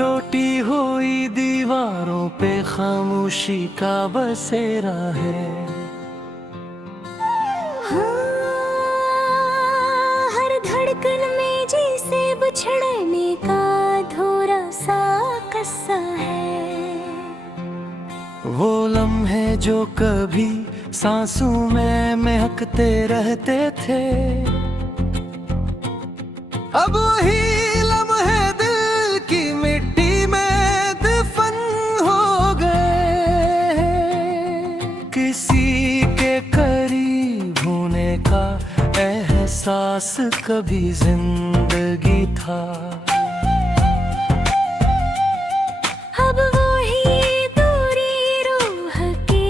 टूटी हुई दीवारों पे खामोशी का बसेरा है। हर धड़कन में जैसे बिछड़ने का थोड़ा सा किस्सा है। वो लम्हे जो कभी सांसों में महकते रहते थे, अब वही लम्हे दिल की मिट्टी में दफन हो गए। किसी के करीब होने का एहसास कभी जिंदगी था, अब वही दूरी रूह के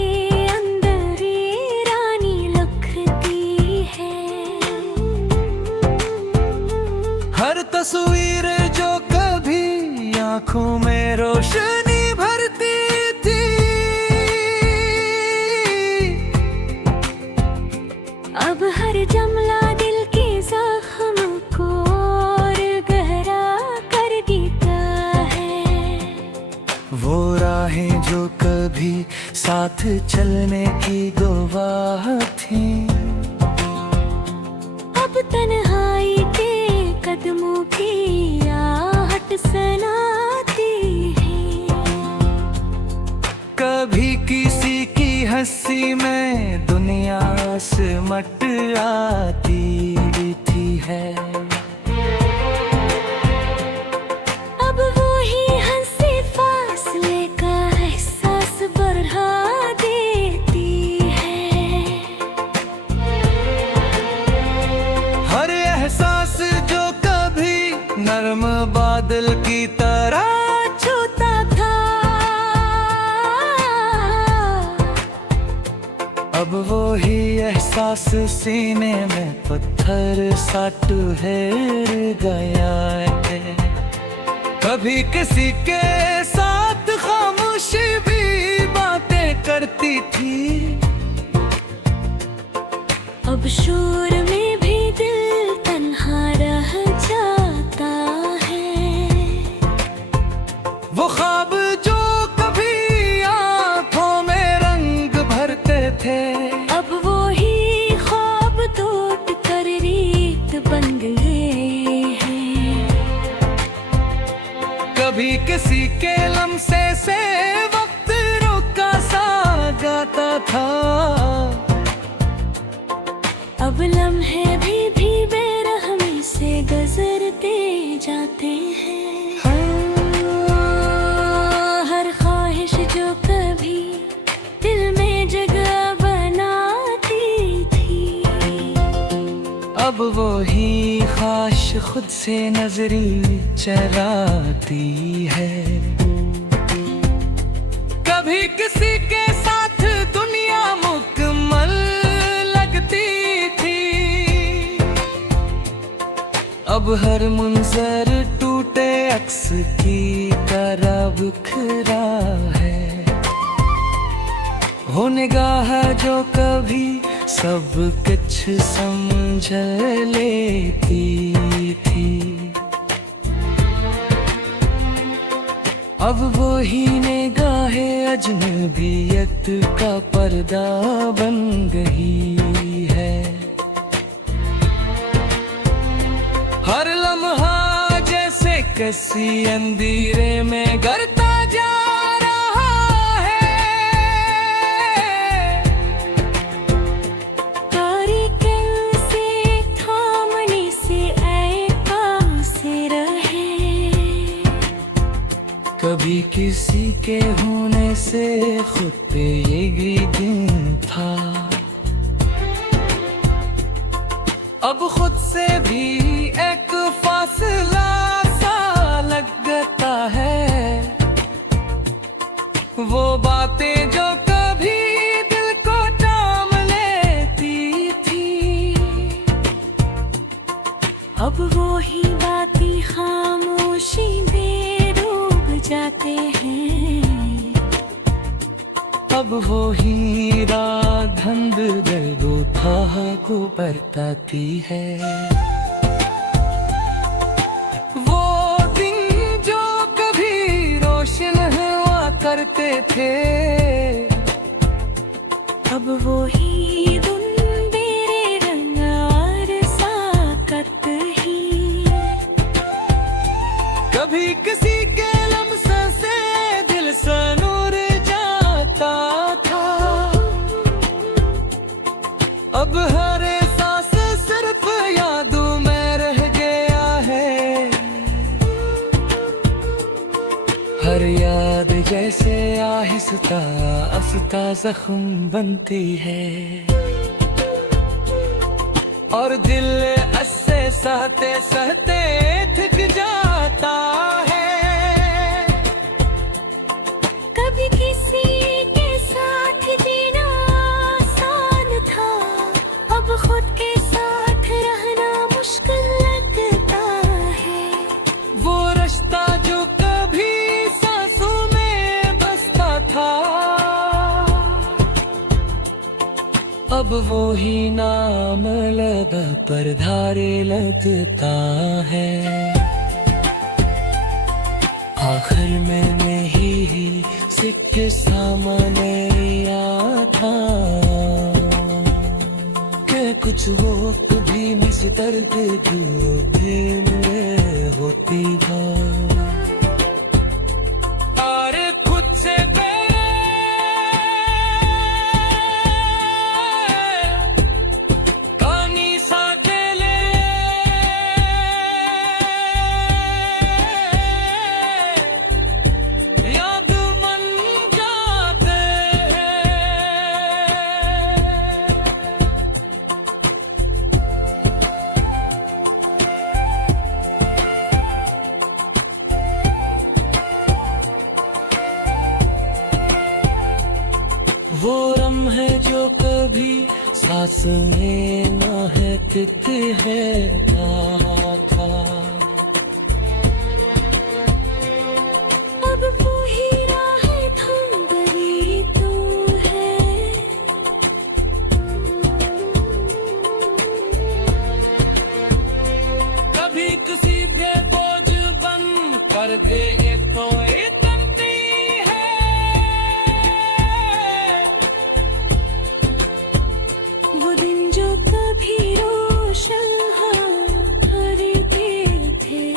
अंदर रानी लगती है। हर तस्वीर जो कभी आंखों में रोशनी भरती थी, अब हर जमला दिल के जख्म को और गहरा कर देता है। वो राहें जो कभी साथ चलने की गवाह थी, अब तन्हाई के कदमों की आहट सुनाती है। कभी किसी की हंसी में दुनिया सिमट आती थी है। अब वही हंसी फासले का एहसास बढ़ा देती है। हर एहसास जो कभी नर्म बादल की तरह छूता था, अब वो ही एहसास सीने में पत्थर सा ठहर गया है। कभी किसी के साथ खामोशी भी बातें करती थी, अब शोर में भी दिल तन्हा रह जाता है। वो ख्वाब जो कभी आंखों में रंग भरते थे, अब वो ही ख्वाब टूट कर रीत बन गए हैं। कभी किसी के लम्से से वक्त रुका सा गाता था, अब लम्हे भी बेरहमी से गुजरते जाते हैं। हर ख्वाहिश जो कभी दिल में जगह बनाती थी, अब वो ही ख्वाहिश खुद से नजरी चराती है। कभी किसी के साथ दुनिया मुकम्मल लगती थी, अब हर मंजर टूटे अक्स की तरह बिखरा है। वो निगाह जो कभी सब कुछ समझ लेती थी, अब वो ही निगाहे अजनबियत का पर्दा बन गई है। हर लम्हा जैसे किसी अंधेरे में गिरता जा रहा है। तारीकी से थामने से ऐ से रहे, कभी किसी के होने से खुद पे ये दिन था, अब खुद से भी एक फासला सा लगता है। वो बातें जो कभी दिल को थाम लेती थी, अब वो ही बातें खामोशी में डूब जाते हैं। अब वो ही राधंध दर्द था को बरताती है। वो दिन जो कभी करते थे। अब वो ही धुन मेरे रंग और साकत ही। कभी किसी के लम्से से दिल सनूर जाता था। अब हर एहसास सिर्फ यादों में रह गया है। हर याद जैसे आहिस्ता आहिस्ता जख्म बनती है, और दिल ऐसे सहते सहते थक जाता है। कभी किसी के साथ जीना आसान था, अब खुद के साथ रहना मुश्किल लगता है। वो रिश्ता जो कभी सांसों में बसता था, अब वो ही नाम लबा पर धारे लगता है। आखिर मैंने ही सिक्के सामने लिया था कि कुछ वक्त भी मुझे दर्द जो दिल में होती था। और खुद से कहानी सा खेले, याद मन जाते हैं। वो रम है जो कभी सांस में महकत है था। अब वो ही राह थम गई तू है। कभी किसी पे बोझ बन कर दे ये तो इतनी है। वो दिन जो कभी रोशन करते थे।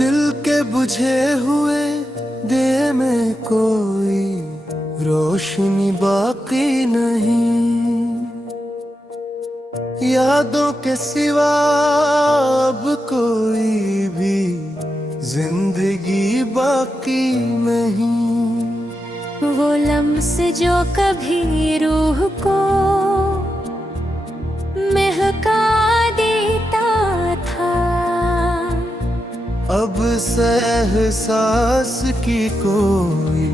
दिल के बुझे हुए दिए में कोई रोशनी बाकी नहीं। यादों के सिवा अब कोई भी जिंदगी बाकी नहीं। वो लम्स जो कभी रूह को महका देता था, अब से एहसास की कोई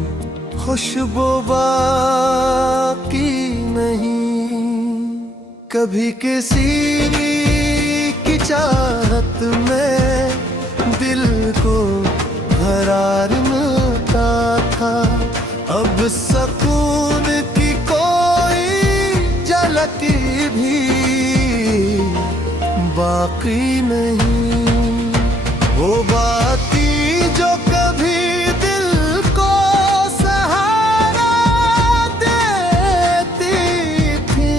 खुशबू बाकी नहीं। कभी किसी की चाहत में दिल को करार मिलता था, अब सुकून की कोई झलक भी बाकी नहीं। वो बाती जो कभी दिल को सहारा देती थी,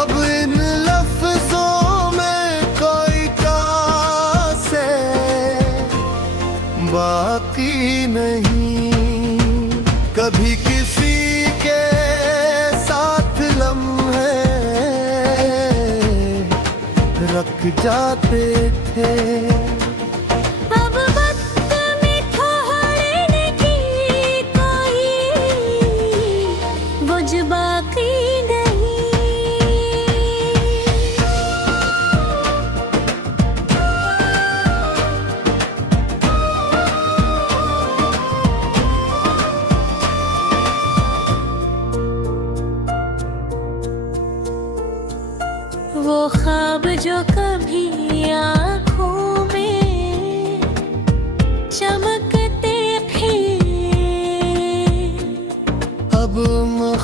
अब इन लफ्जों में कोई कासे बाकी नहीं। कभी किसी के साथ लम्हे रख जाते थे, अब वक्त में ठहरने की कोई वजह बाकी नहीं। वो ख्वाब जो कभी आँखों में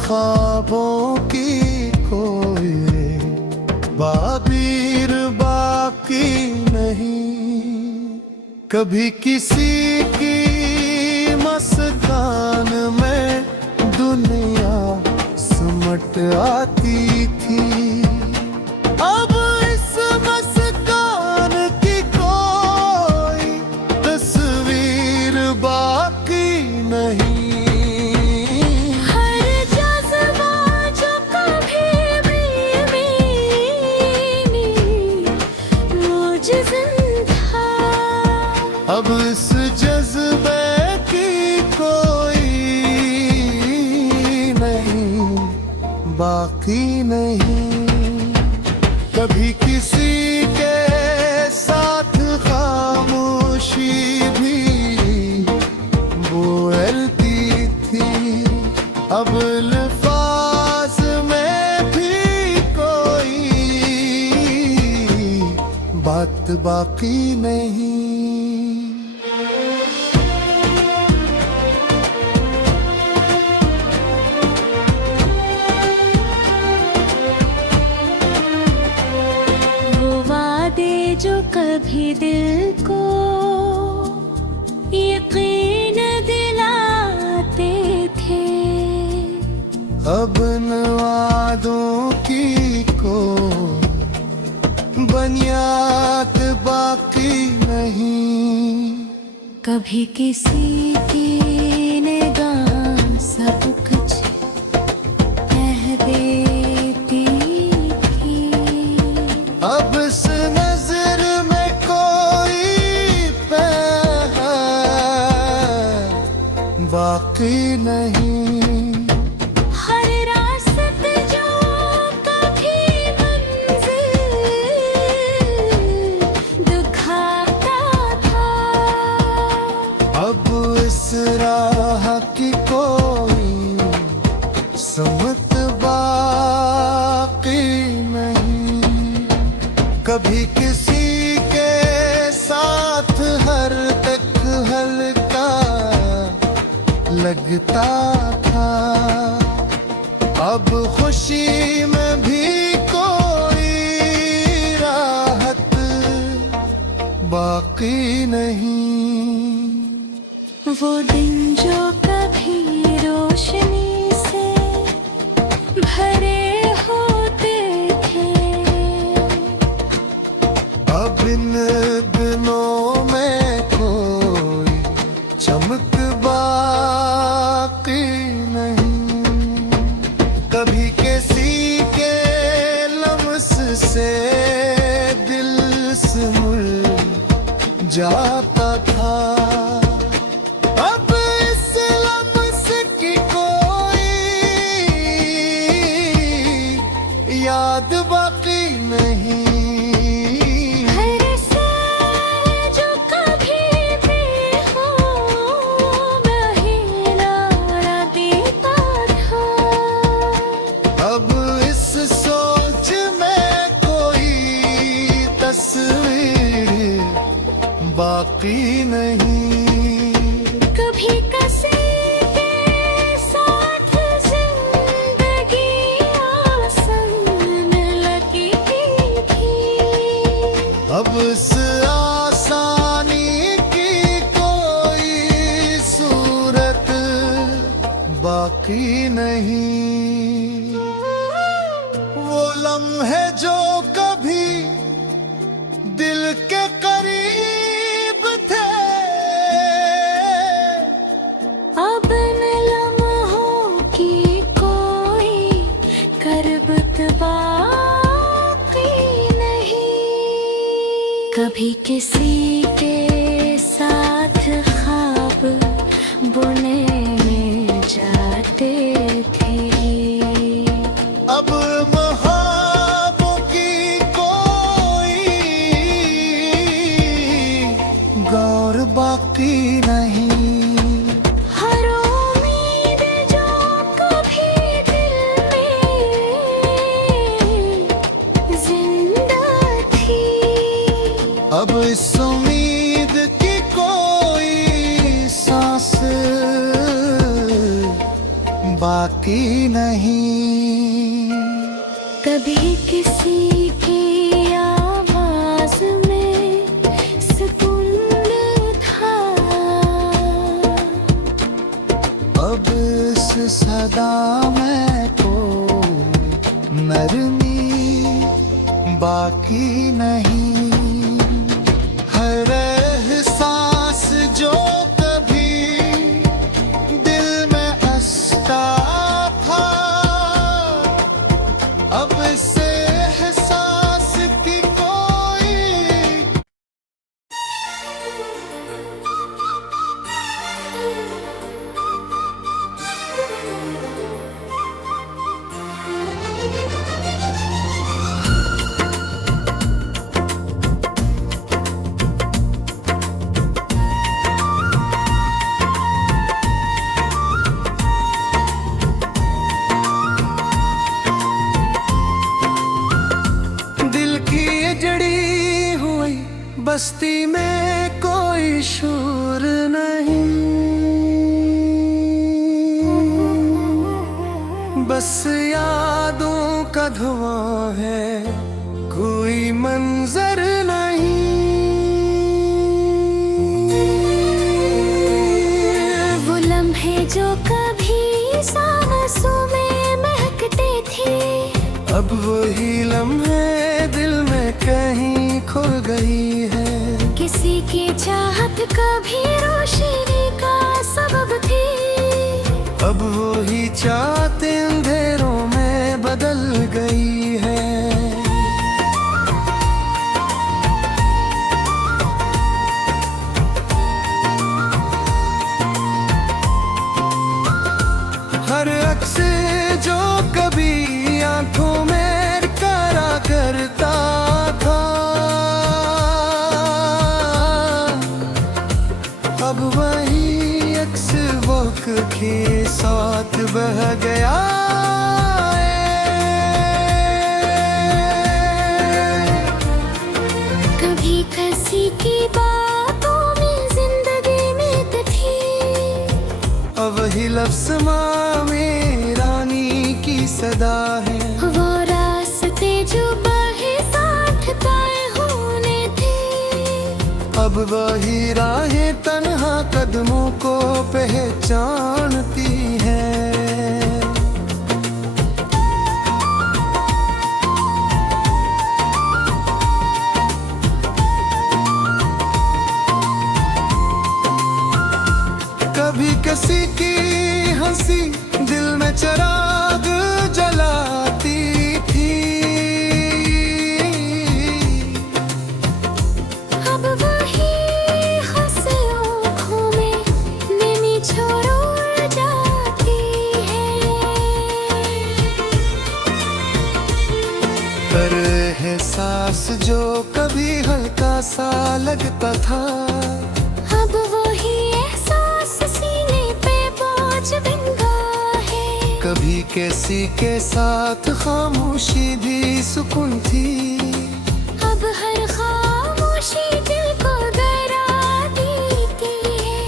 ख्वाबों की कोई बाबीर बाकी नहीं। कभी किसी की मस्तान में दुनिया सिमट आती थी। अब इस मस्तान की कोई तस्वीर बाकी नहीं। हर जज्बा जो कभी बेईमानी मुझसे था, अब इस जज्बे की कोई नहीं बाकी नहीं। कभी किसी के साथ खामोशी भी बोलती थी। अब अल्फाज में भी कोई बात बाकी नहीं। वो वादे जो कभी दिल को यकीन दिलाते थे, अब इन वादों की को बुनियाद बाकी नहीं। कभी किसी की निगाह सब कुछ कह देती थी, अब इस नजर में कोई पहर बाकी नहीं। हर रास्ते जो कभी मंजिल दिखाता था, अब इस राह की कोई समत बाकी नहीं। कभी किसी के साथ हर तक हल्का लगता था, अब खुशी में भी कोई राहत बाकी नहीं। वो दिन जो कभी रोशनी से भरे होते थे, अब इन दिनों में कोई चमक बाकी नहीं। कभी किसी के लम्स से दिल सिमर जाता था, अब इस लम्स की कोई याद बाकी नहीं। घर से जो कभी बेखौफ महीना देता था, अब इस सोच में कोई तस्वीर बाकी नहीं। कभी किसी के साथ जिंदगी आसान लगती थी, अब इस आसानी की कोई सूरत बाकी नहीं। वो लम्हे जो कभी दिल के करीब थे, अब इन लम्हों की कोई करबत बाकी नहीं। कभी किसी के साथ ख्वाब बुने जाते थे, अब ख्वाबों की कोई गौर बाकी नहीं। हर उम्मीद जो कभी दिल में जिंदा थी, अब इस उम्मीद की कोई सांस बाकी बाकी नहीं। कभी किसी की आवाज में सुकून था, अब इस सदा में कोई नरमी बाकी नहीं। हर एहसास जो कभी दिल में असता था, अब से एहसास की कोई बस्ती में कोई शोर नहीं, बस यादों का धुआं है, कोई मंजर नहीं। वो लम्हे जो कभी सांसों में महकते थे, अब वही लम्हे दिल में कहीं खो गई है। किसी की चाहत कभी रोशनी का सबब थी, अब वही चाहते अंधेरों में बदल गई है। हर अक्स जो कभी आंखों में करा करता था, अब वही अक्स वक्त के साथ बह गया है। कभी किसी की बातों में जिंदगी में थी, अब वही लफ्ज़ माँ में रानी की सदा है। वो रास्ते जो बहे साथ तय होने थे, अब वही राहें तन्हा कदमों को पहचानती है। कभी किसी की हंसी दिल में चिराग जलाती थी, अब वही हंसी आँखों में नमी छोड़ जाती है। पर एहसास जो कभी हल्का सा लगता था, अब वही एहसास सीने पे बोझ बिंगा है। कभी किसी के साथ खामोशी भी सुकून थी, अब हर खामोशी दिल को गरा देती है।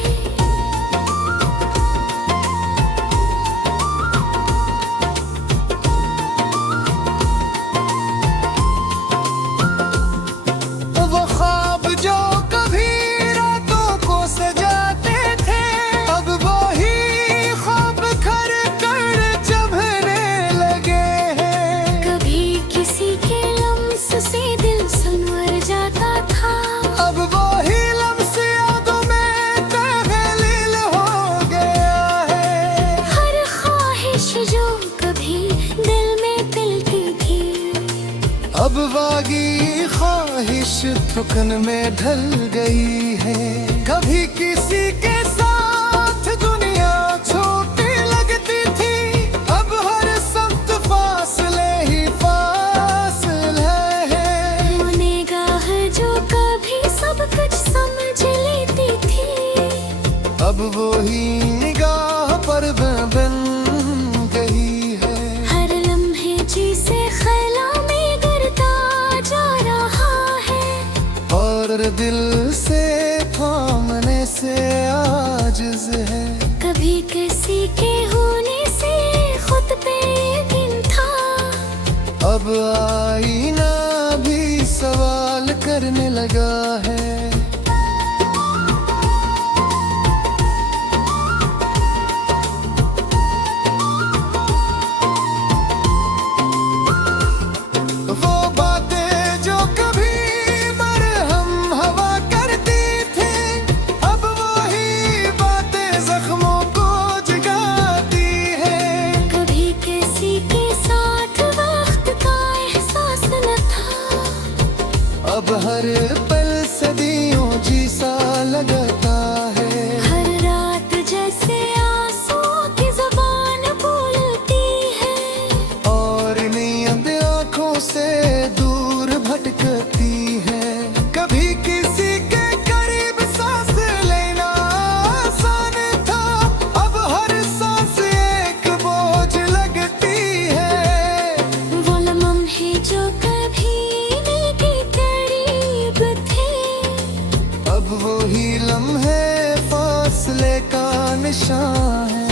वो ख्वाब जो कभी रातों को सजाते थे, अब वही ख्वाब खर कर चुभने लगे हैं। कभी किसी के लम्स से दिल संवर जाता था, अब वही लम्स यादों में तहलील हो गया है। हर ख्वाहिश जो कभी दिल में तिलती थी, अब वागी ख्वाहिश थुकन में ढल गई है। कभी किसी के साथ दुनिया छोटी लगती थी, अब हर सख्त फासले ही फासले हैं। वो निगाह जो कभी सब कुछ समझ लेती थी, अब वही निगाह पर बन गई है। हर लम्हे जिसे ख्यालों में गिरता जा रहा है, और दिल से थामने से आजिज़ है। कभी किसी के होने से अब आईना भी सवाल करने लगा है। वो बातें जो कभी मरहम हवा करती थी, अब वही बातें जख्मों को जगाती है। कभी किसी के साथ वक्त का एहसास न था, अब हर पल सदियों जैसा लगता है। हर रात जैसे आंसुओं की ज़बान बोलती है, और नींद आँखों से दूर भटकती है। कभी किसी के करीब सांस लेना आसान था, अब हर सांस एक बोझ लगती है। वो लम्हे जो कभी नेकी करीब थे, अब वही लम्हे फासले का निशान है।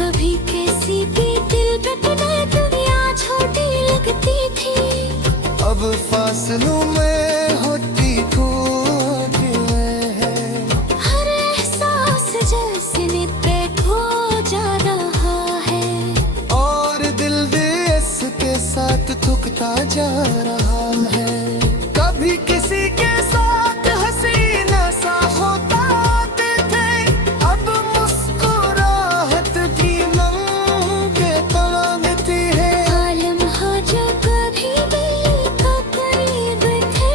कभी किसी के दिल पे तुम्हें दुनिया छोटी लगती थी, अब फासलों में होती खोज है। हर एहसास जैसे निपट हो जा रहा है, और दिल देश के साथ थकता जा रहा है। कभी किसी के साथ हसीना सा होता थे, अब मुस्कुराहट भी नंगे तमांगती है। आलम हो जो कभी दिल का करीब थे,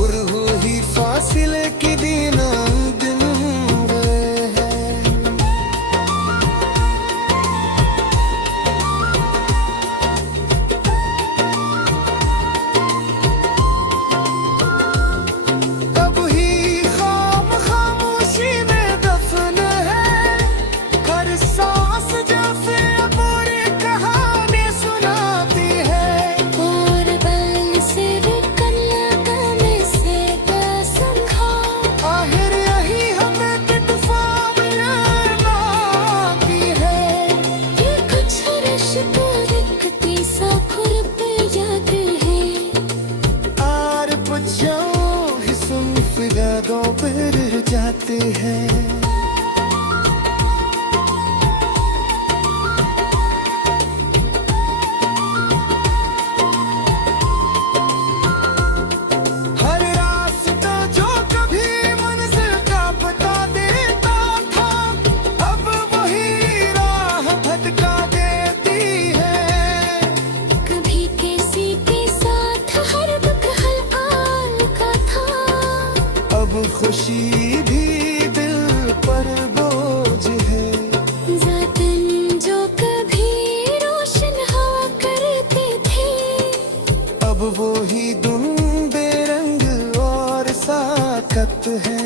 और वही फासिले की दिन दिन गए हैं। तब ही खामोशी में दफन है, हर सांस जैसे पूरी कहानी सुनाती है। और बल से बिकन गम से कसम खा, आखिर यही हमें तूफान की है। ये कुछ रिश्ते दिखती सा खुरप याद है। आर पुछो ही सुन फिगादों पर जाते हैं। हर रास्ता जो कभी मंजिल का बता देता था, अब वही राह भटका देती है। कभी किसी के साथ हर दुख हल्का था, अब खुशी भी दिल पर बोझ है। ज़ातन जो कभी रोशन हुआ करते थे, अब वो ही धुन बेरंग और साकत है।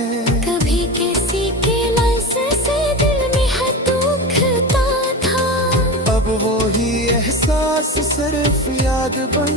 कभी किसी के लफ्ज़ से दिल में है दुखता था, अब वो ही एहसास सिर्फ याद बन